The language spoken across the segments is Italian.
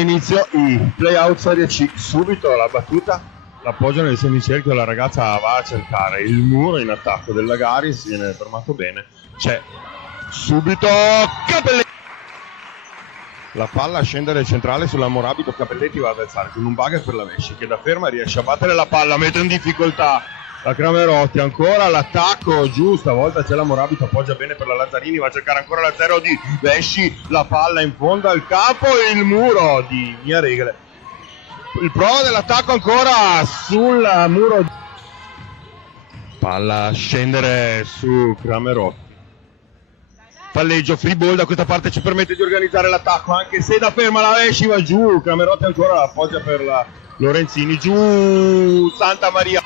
Inizio i playout Serie C, subito la battuta, l'appoggio nel semicerchio, la ragazza va a cercare il muro in attacco del Lagaris, viene fermato bene, c'è subito Capelletti, la palla a scendere centrale sulla Morabito, Capelletti va ad alzare con un bugger per la Vesci che da ferma riesce a battere la palla, mette in difficoltà la Cramerotti, ancora l'attacco giù, stavolta c'è la Morabito, appoggia bene per la Lazzarini, va a cercare ancora la 0 di Vesci, la palla in fondo al campo e il muro di Mia Regale. Il prova dell'attacco ancora sul muro, palla a scendere su Cramerotti. Palleggio, free ball da questa parte ci permette di organizzare l'attacco, anche se da ferma la Vesci va giù, Cramerotti ancora l'appoggia per la Lorenzini, giù Santa Maria.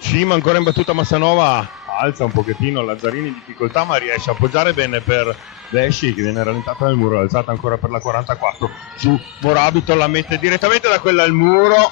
Cima ancora in battuta Massanova, alza un pochettino Lazzarini in difficoltà ma riesce a appoggiare bene per Vesci che viene rallentata nel muro, alzata ancora per la 44, giù Morabito la mette direttamente da quella al muro,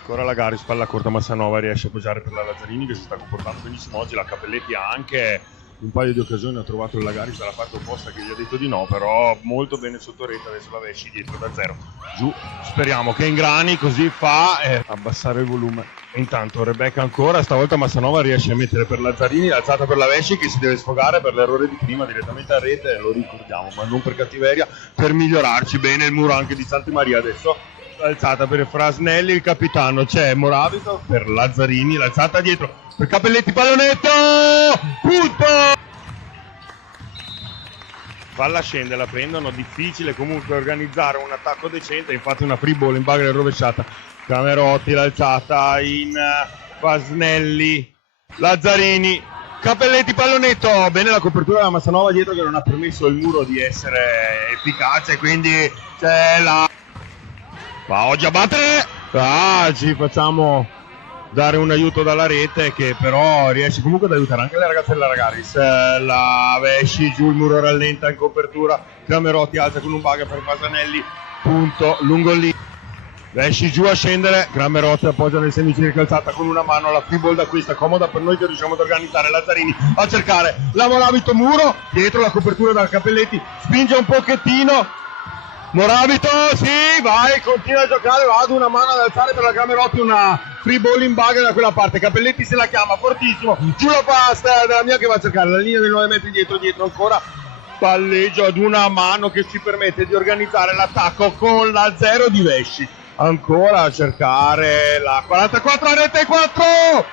ancora la Garis, palla corta Massanova, riesce a appoggiare per la Lazzarini che si sta comportando benissimo oggi, la Capelletti ha anche un paio di occasioni, ha trovato il Lagaris dalla parte opposta che gli ha detto di no, però molto bene sotto rete, adesso la Vesci dietro da 0, giù, speriamo che ingrani, così fa abbassare il volume. Intanto Rebecca ancora, stavolta Massanova riesce a mettere per Lazzarini, l'alzata per la Vesci che si deve sfogare per l'errore di prima direttamente a rete, lo ricordiamo, ma non per cattiveria, per migliorarci bene il muro anche di Santa Maria adesso. L'alzata per Frasnelli, il capitano, c'è Morabito per Lazzarini, l'alzata dietro per Capelletti, pallonetto, punto! Palla scende, la prendono, difficile comunque organizzare un attacco decente, infatti una free ball in bagger rovesciata, Cramerotti, l'alzata in Frasnelli, Lazzarini, Capelletti, pallonetto, bene la copertura della Massanova dietro che non ha permesso il muro di essere efficace, quindi c'è la... Va oggi a battere, ci facciamo dare un aiuto dalla rete che però riesce comunque ad aiutare anche le ragazze della Lagaris. La Vesci giù, il muro rallenta in copertura, Cramerotti alza con un bugger per Fasanelli, punto lungo lì, Vesci giù a scendere, Cramerotti appoggia nel semicircolo, alzata con una mano, la free ball da questa, comoda per noi che riusciamo ad organizzare, Lazzarini a cercare la Morabito, muro, dietro la copertura dal Capelletti, spinge un pochettino, Morabito, sì, vai, continua a giocare, va ad una mano ad alzare per la Cramerotti, una free ball in bugger da quella parte, Capelletti se la chiama, fortissimo, giù la pasta della Mia che va a cercare la linea dei 9 metri dietro ancora, palleggio ad una mano che ci permette di organizzare l'attacco con la 0 di Vesci, ancora a cercare la 44 a rete, 4,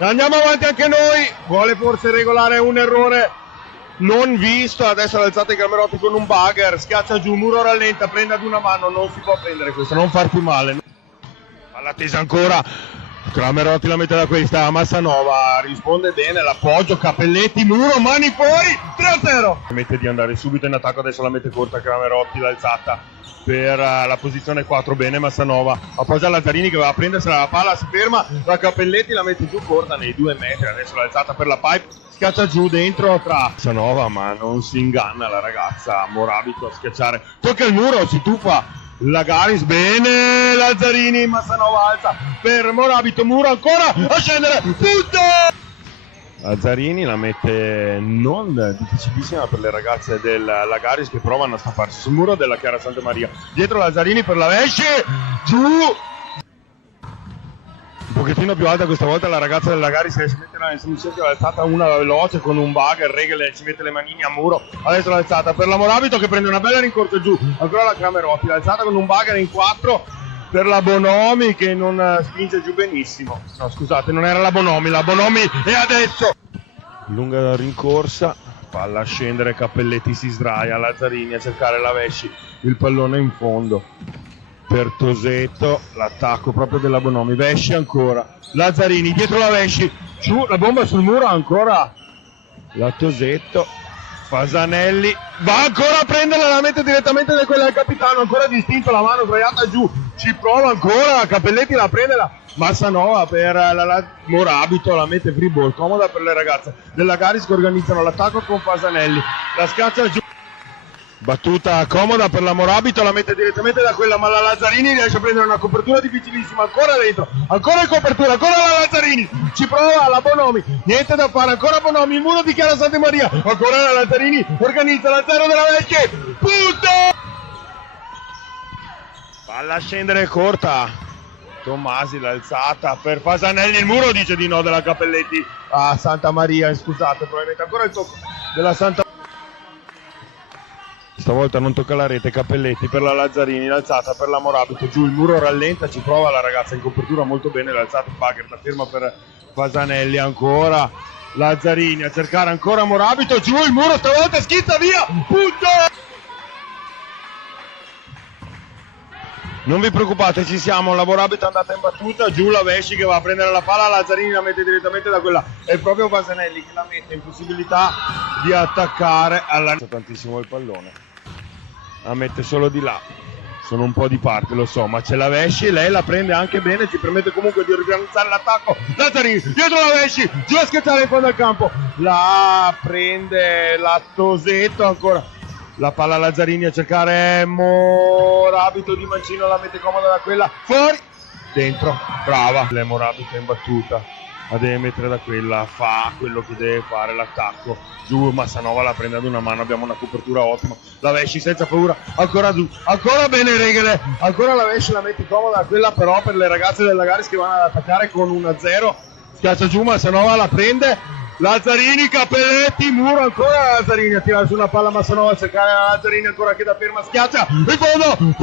andiamo avanti anche noi, vuole forse regolare un errore non visto, adesso l'alzata di Cramerotti con un bugger, schiaccia giù, muro rallenta, prende ad una mano, non si può prendere questo, non farti male. Alla tesa ancora, Cramerotti la mette da questa, Massanova risponde bene, l'appoggio, Capelletti, muro, mani fuori, 3-0. Mette di andare subito in attacco, adesso la mette corta Cramerotti, l'alzata per la posizione 4, bene Massanova, appoggia Lazzarini che va a prendersela la palla, si ferma, la Capelletti la mette giù corta nei 2 metri, adesso l'alzata per la pipe, schiaccia giù dentro tra Massanova ma non si inganna la ragazza, Morabito a schiacciare, tocca il muro, si tuffa Lagaris, bene Lazzarini, Massanova alza per Morabito, muro ancora a scendere, punto! Lazzarini la mette non difficilissima per le ragazze del Lagaris che provano a stapparsi sul muro della Chiara Santa Maria, dietro Lazzarini per la Vesci, giù un pochettino più alta questa volta la ragazza del Lagaris che si mette nel semicircolo, l'alzata una veloce con un bugger, Regale ci mette le manine a muro, adesso l'alzata per la Morabito che prende una bella rincorsa giù, ancora la Cramerotti, l'alzata con un bugger in 4 per la Bonomi che non spinge giù benissimo, no scusate non era la Bonomi e adesso lunga rincorsa, palla a scendere, Capelletti si sdraia, Lazzarini a cercare la Vesci, il pallone in fondo per Tosetto, l'attacco proprio della Bonomi, Vesci ancora, Lazzarini dietro la Vesci, giù la bomba sul muro ancora la Tosetto, Fasanelli va ancora a prenderla, la mette direttamente da quella del capitano, ancora distinto, la mano sdraiata giù, ci prova ancora, Capelletti la prende la Massanova per la Morabito, la mette free ball, comoda per le ragazze della Garis che organizzano l'attacco con Fasanelli, la scaccia giù, Battuta comoda per la Morabito, la mette direttamente da quella, ma la Lazzarini riesce a prendere una copertura difficilissima, ancora dentro, ancora in copertura, ancora la Lazzarini, ci prova la Bonomi, niente da fare, ancora Bonomi, il muro di Chiara Santemaria, ancora la Lazzarini, organizza la 0 della Veschi, punto! Palla a scendere corta, Tommasi l'alzata per Fasanelli, il muro dice di no della Cappelletti a Santa Maria, scusate, probabilmente ancora il tocco della Santa Maria. Stavolta non tocca la rete, Cappelletti per la Lazzarini, l'alzata per la Morabito, giù il muro rallenta, ci prova la ragazza in copertura molto bene, l'alzata Bagger, la ferma per Fasanelli, ancora Lazzarini a cercare ancora Morabito, giù il muro, stavolta schizza via, punto! Non vi preoccupate, ci siamo, la Morabito è andata in battuta, giù la Vesci che va a prendere la palla, Lazzarini la mette direttamente da quella, è proprio Fasanelli che la mette in possibilità di attaccare alla... tantissimo il pallone. La mette solo di là, sono un po' di parte, lo so, ma c'è la Vesci, lei la prende anche bene, ci permette comunque di organizzare l'attacco. Lazzarini dietro la Vesci, giù a scherzare in fondo al campo, la prende la Tosetto, ancora la palla Lazzarini a cercare Morabito di mancino, la mette comoda da quella, fuori, dentro, brava, le Morabito in battuta, la deve mettere da quella, fa quello che deve fare, l'attacco, giù, Massanova la prende ad una mano, abbiamo una copertura ottima, la Vesci senza paura, ancora giù, ancora bene Regole, ancora la Vesci la mette comoda da quella, però per le ragazze del Lagares che vanno ad attaccare con 1-0, schiaccia giù, Massanova la prende, Lazzarini, Cappelletti, muro, ancora Lazzarini a tirare su una palla, Massanova a cercare la Lazzarini ancora che da ferma, schiaccia, in fondo,